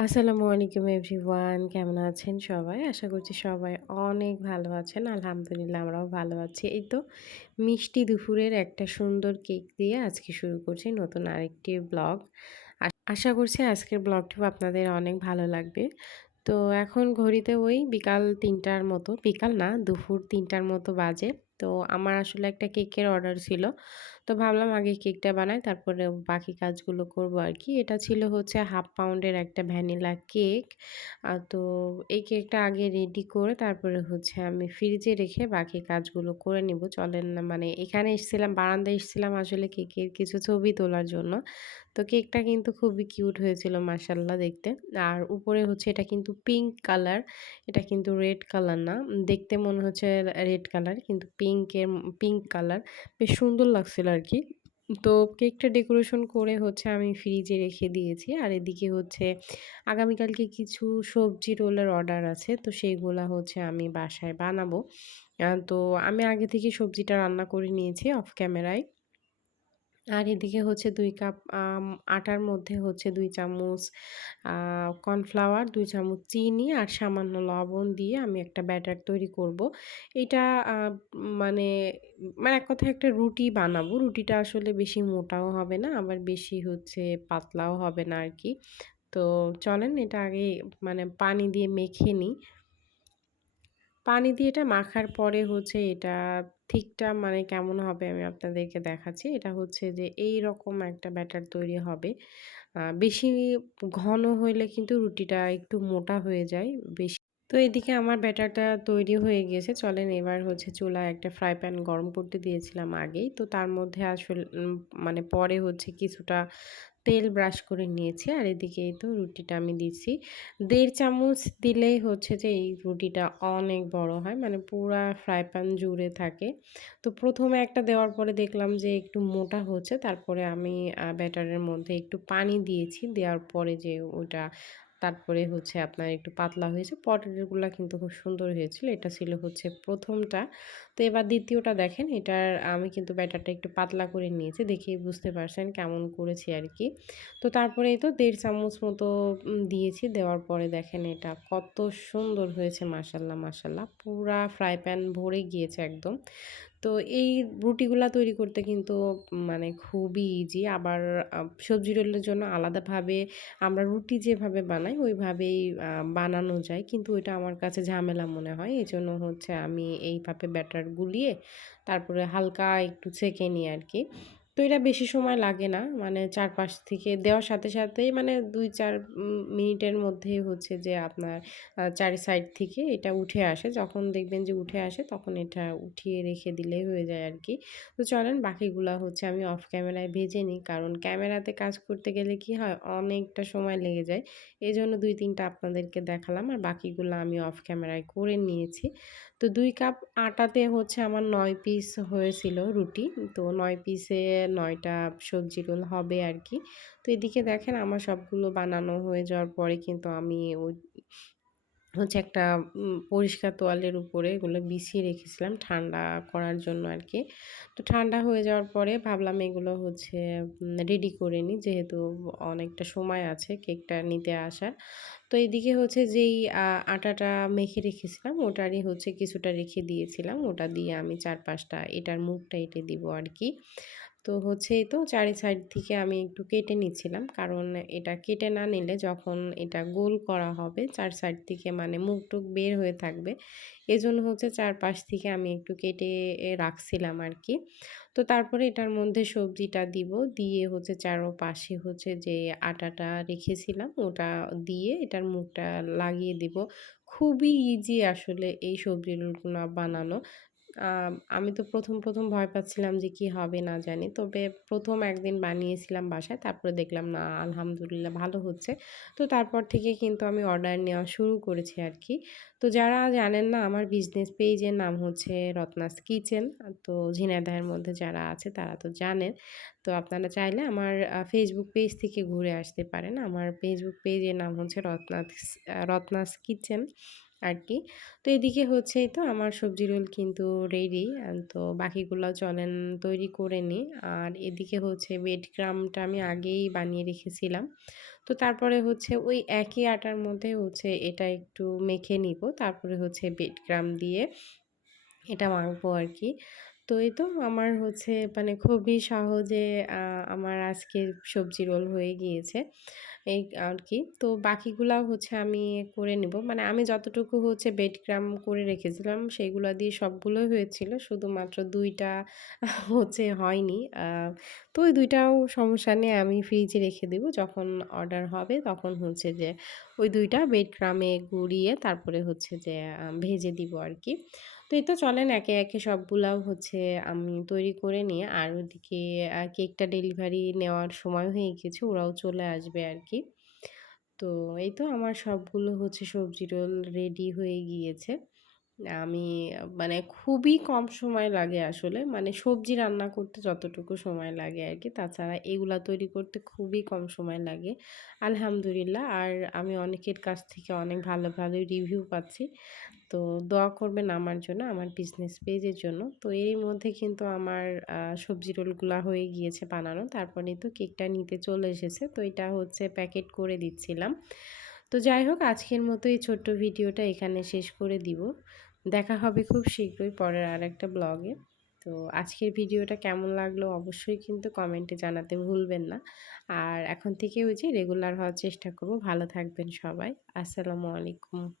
আসসালামু আলাইকুম এভরিওয়ান, কেমন আছেন সবাই? আশা করছি সবাই অনেক ভালো আছেন। আলহামদুলিল্লাহ আমরাও ভালো আছি। এই তো মিষ্টি দুপুরের একটা সুন্দর কেক দিয়ে আজকে শুরু করছি নতুন আরেকটি ব্লগ। আশা করছি আজকের ব্লগটিও আপনাদের অনেক ভালো লাগবে। তো এখন ঘড়িতে ওই বিকাল ৩টার মতো, বিকাল না দুপুর ৩টার মতো বাজে। তো আমার আসলে একটা কেকের অর্ডার ছিল। তো ভাবলাম আগে কেকটা বানাই, তারপরে বাকি কাজগুলো করব আরকি। এটা ছিল হচ্ছে 1/2 পাউন্ডের একটা ভ্যানিলা কেক। তো এই কেকটা আগে রেডি করে তারপরে হচ্ছে আমি ফ্রিজে রেখে বাকি কাজগুলো করে নিব। চলেন না, মানে এখানে এসেছিলাম, বারান্দায় এসেছিলাম আসলে কেকের কিছু ছবি তোলার জন্য। তো কেকটা কিন্তু খুবই কিউট হয়েছিল মাশাআল্লাহ দেখতে। আর উপরে হচ্ছে এটা কিন্তু পিঙ্ক কালার। এটা কিন্তু রেড কালার না। দেখতে মনে হচ্ছে রেড কালার, কিন্তু পিঙ্ক কালার। বেশ সুন্দর লাগছিল আরকি। তো কেকটা ডেকোরেশন করে হচ্ছে আমি ফ্রিজে রেখে দিয়েছি। আর এদিকে হচ্ছে আগামীকালকে কিছু সবজি রোলের অর্ডার আছে। তো সেইগুলা হচ্ছে আমি বাসায় বানাবো। তো আমি আগে থেকে সবজিটা রান্না করে নিয়েছি অফ ক্যামেরায়। আর এদিকে হচ্ছে ২ কাপ আটার মধ্যে হচ্ছে ২ চামচ আ কর্নফ্লাওয়ার, ২ চামচ চিনি আর সামান্য লবণ দিয়ে আমি একটা ব্যাটার তৈরি করব। এটা আ মানে মানে এক কথায় একটা রুটি বানাবো। রুটিটা আসলে বেশি মোটাও হবে না, আবার বেশি হচ্ছে পাতলাও হবে না আরকি। তো চলেন এটা আগে মানে পানি দিয়ে মেখে নিই। পানি দিয়ে এটা মাখার পরে হচ্ছে এটা ঠিকটা মানে কেমন হবে আমি আপনাদেরকে দেখাচ্ছি। এটা হচ্ছে যে এইরকম একটা ব্যাটার তৈরি হবে। বেশি ঘন হইলে কিন্তু রুটিটা একটু মোটা হয়ে যায় বেশি। তো এদিকে আমার ব্যাটারটা তৈরি হয়ে গিয়েছে। চলেন এবার হচ্ছে চুলায় একটা ফ্রাই প্যান গরম করতে দিয়েছিলাম আগেই। তো তার মধ্যে মানে পরে হচ্ছে কিছুটা তেল ব্রাশ করে নিয়েছি। আর এদিকে এই তো রুটিটা আমি দিচ্ছি। ১.৫ চামচ দিলেই হচ্ছে যে এই রুটিটা অনেক বড় হয়। মানে পুরা ফ্রাই প্যান জুড়ে থাকে। তো ১ম এ একটা দেওয়ার পরে দেখলাম যে একটু মোটা হচ্ছে। তারপরে আমি ব্যাটারের মধ্যে একটু পানি দিয়েছি। দেওয়ার পরে যে ওটা তারপরে হচ্ছে আপনার একটু পাতলা হয়েছে। পরেরগুলা কিন্তু খুব সুন্দর হয়েছিল। এটা ছিল হচ্ছে ১ম টা। তো এবার ২য় টা দেখেন, এটার আমি কিন্তু ব্যাটারটা একটু পাতলা করে নিয়েছি। দেখেই বুঝতে পারছেন কেমন করেছি আরকি। তো তারপরে এই তো ১.৫ চামচ মতো দিয়েছি। দেওয়ার পরে দেখেন এটা কত সুন্দর হয়েছে মাশাআল্লাহ, মাশাআল্লাহ। পুরা ফ্রাই প্যান ভরে গিয়েছে একদম। তো এই রুটিগুলা তৈরি করতে কিন্তু মানে খুবই ইজি। আবার সবজি রোলের জন্য আলাদাভাবে আমরা রুটি যেভাবে বানাই ওইভাবেই বানানো যায়। কিন্তু ওইটা আমার কাছে ঝামেলা মনে হয়। এজন্য হচ্ছে আমি এইভাবে ব্যাটার গুলিয়ে তারপরে হালকা একটু ছেঁকে নিই আরকি। তো এটা বেশি সময় লাগে না। মানে ৪-৫ থেকে দেওয়ার সাথে সাথেই মানে ২-৪ মিনিটের মধ্যেই হচ্ছে যে আপনার ৪ সাইড থেকে এটা উঠে আসে। যখন দেখবেন যে উঠে আসে তখন এটা উঠিয়ে রেখে দিলেই হয়ে যায় আরকি। তো চলেন বাকিগুলা হচ্ছে আমি অফ ক্যামেরায় ভেজে নিই। কারণ ক্যামেরাতে কাজ করতে গেলে কি হয় অনেকটা সময় লেগে যায়। এজন্য ২-৩ টা আপনাদেরকে দেখালাম। আর বাকিগুলা আমি অফ ক্যামেরায় করে নিয়েছি। তো ২ কাপ আটাতে হচ্ছে আমার ৯ পিস হয়েছিল রুটি। তো ৯ পিসে ৯ টা সবজি রোল হবে আরকি। তো এদিকে দেখেন আমার সবগুলো বানানো হয়ে যাওয়ার পরে কিন্তু আমি ওই হচ্ছে একটা পরিষ্কার তোয়ালের উপরে এগুলো বিছিয়ে রেখেছিলাম ঠান্ডা করার জন্য আরকি। তো ঠান্ডা হয়ে যাওয়ার পরে ভাবলাম এগুলো হচ্ছে রেডি করে নিই, যেহেতু অনেকটা সময় আছে কেকটা নিতে আসার। তো এদিকে হচ্ছে যেই আটাটা মেখে রেখেছিলাম ওটারই হচ্ছে কিছুটা রেখে দিয়েছিলাম। ওটা দিয়ে আমি ৪-৫ টা এটার মুখটা এঁটে দিব আরকি। তো হচ্ছে এই তো ৪ সাইড থেকে আমি একটু কেটে নিচ্ছিলাম। কারণ এটা কেটে না নিলে যখন এটা গোল করা হবে ৪ সাইড থেকে মানে মুখ-টুখ বের হয়ে থাকবে। এজন্য হচ্ছে ৪ পাশ থেকে আমি একটু কেটে রাখছিলাম আরকি। তো তারপরে এটার মধ্যে সবজিটা দিব। দিয়ে হচ্ছে চারোপাশে হচ্ছে যে আটাটা রেখেছিলাম ওটা দিয়ে এটার মুখটা লাগিয়ে দিব। খুবই ইজি আসলে এই সবজি রোলগুলা বানানো। আমি তো ১ম ভয় পাচ্ছিলাম যে কি হবে না জানি। তবে ১ম একদিন বানিয়েছিলাম বাসায়। তারপরে দেখলাম না আলহামদুলিল্লাহ ভালো হচ্ছে। তো তারপর থেকে কিন্তু আমি অর্ডার নেওয়া শুরু করেছি আরকি। তো যারা জানেন না আমার বিজনেস পেজের নাম হচ্ছে রত্নাস কিচেন। তো ঝিনাইদহের মধ্যে যারা আছে তারা তো জানেন। তো আপনারা চাইলে আমার ফেসবুক পেজ থেকে ঘুরে আসতে পারেন। আমার ফেসবুক পেজের নাম হচ্ছে রত্নাস কিচেন। আর কি। তো এদিকে হচ্ছে এই তো আমার সবজি রোল কিন্তু রেডি। তো বাকিগুলাও চলেন তৈরি করে নিই। আর এদিকে হচ্ছে ব্রেড ক্রাম্বটা আমি আগেই বানিয়ে রেখেছিলাম। তো তারপরে হচ্ছে ওই একই আটার মধ্যে হচ্ছে এটা একটু মেখে নিব। তারপরে হচ্ছে ব্রেড ক্রাম্ব দিয়ে এটা মাখবো আরকি। তো এই তো আমার হচ্ছে মানে খুবই সহজে আমার আজকের সবজি রোল হয়ে গিয়েছে। এই আরকি। তো বাকিগুলাও হচ্ছে আমি করে নিব। মানে আমি যতটুকু হচ্ছে ব্রেড ক্রাম্ব করে রেখেছিলাম সেগুলা দিয়ে সবগুলোই হয়েছিল। শুধুমাত্র ২ টা হচ্ছে হয়নি। তো ওই ২ টাও সমস্যা নেই। আমি ফ্রিজে রেখে দিব। যখন অর্ডার হবে তখন হচ্ছে যে ওই ২ টা ব্রেড ক্রাম্বে গুড়িয়ে তারপরে হচ্ছে যে ভেজে দিব আরকি। তো এই তো চলেন একে, একে সবগুলাও হচ্ছে আমি তৈরি করে নিয়ে আর ওদিকে কেকটা ডেলিভারি নেওয়ার সময় হয়ে গিয়েছে। ওরাও চলে আসবে আরকি। তো এই তো আমার সবগুলো হচ্ছে সবজি রোল রেডি হয়ে গিয়েছে। আমি মানে খুবই কম সময় লাগে আসলে। মানে সবজি রান্না করতে যতটুকু সময় লাগে আরকি। তাছাড়া এগুলা তৈরি করতে খুবই কম সময় লাগে। আলহামদুলিল্লাহ। আর আমি অনেকের কাছ থেকে অনেক ভালো, ভালো রিভিউ পাচ্ছি। তো দোয়া করবেন আমার জন্য, আমার বিজনেস পেজের জন্য। তো এরই মধ্যে কিন্তু আমার সবজি রোলগুলা হয়ে গিয়েছে বানানো। তারপরেই তো কেকটা নিতে চলে এসেছে। তো এটা হচ্ছে প্যাকেট করে দিচ্ছিলাম। তো যাই হোক আজকের মতো এই ছোট্ট ভিডিওটা এখানে শেষ করে দিব। দেখা হবে খুব শীঘ্রই পরের আরেকটা ব্লগে। তো আজকের ভিডিওটা কেমন লাগলো অবশ্যই কিন্তু কমেন্টে জানাতে ভুলবেন না। আর এখন থেকে ওই যে রেগুলার হওয়ার চেষ্টা করব। ভালো থাকবেন সবাই। আসসালামু আলাইকুম।